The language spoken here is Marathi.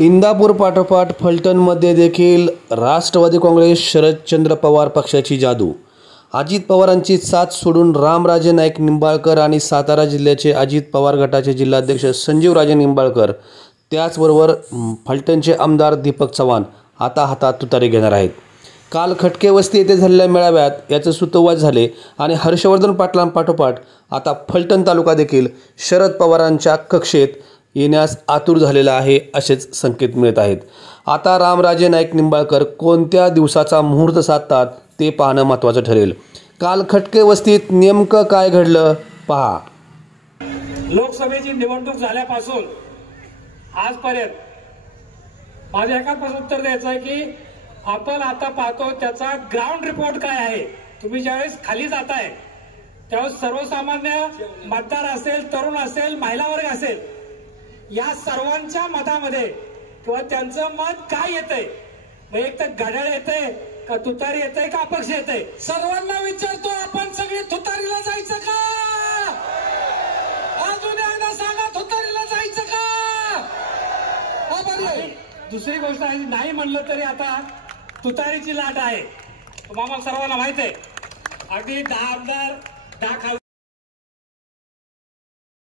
इंदापूर पाठोपाठ फलटणमध्ये देखील राष्ट्रवादी काँग्रेस शरदचंद्र पवार पक्षाची जादू। अजित पवारांची साथ सोडून रामराजे नाईक निंबाळकर आणि सातारा जिल्ह्याचे अजित पवार गटाचे जिल्हाध्यक्ष संजीवराजे निंबाळकर, त्याचबरोबर फलटणचे आमदार दीपक चव्हाण आता हातात तुतारी घेणार आहेत। काल खटके वस्ती येथे झालेल्या मेळाव्यात याचे सूतोवाच झाले आणि हर्षवर्धन पाटलांपाठोपाठ आता फलटण तालुका देखील शरद पवारांच्या कक्षेत येण्यास आतुर झालेला आहे असेच संकेत मिळत आहेत। आता रामराजे नाईक निंबाळकर कोणत्या दिवसाचा मुहूर्त साधतात ते पाहणं महत्त्वाचं ठरेल। काल खटके वस्तीत नेमकं काय घडलं पहा। लोकसभेची निवडणूक झाल्यापासून आजपर्यंत माझ्या एकाच उत्तर द्यायचं आहे की आपण आता पाहतो त्याचा ग्राउंड रिपोर्ट काय आहे। तुम्ही ज्यावेळेस खाली जाताय त्यावेळेस सर्वसामान्य मतदार असेल, तरुण असेल, महिला वर्ग असेल, या सर्वांच्या मतामध्ये किंवा त्यांचं मत काय येतंय, एक तर घड्याळ येतंय का तुतारी येतंय का अपक्ष येतंय। सर्वांना विचारतो, आपण सगळे तुतारीला जायचं का? अजून एकदा सांगा, तुतारीला जायचं का? दुसरी गोष्ट आहे, नाही म्हणलं तरी आता तुतारीची लाट आहे। मामा सर्वांना माहित आहे, अगदी 10 आमदार 10 खासदार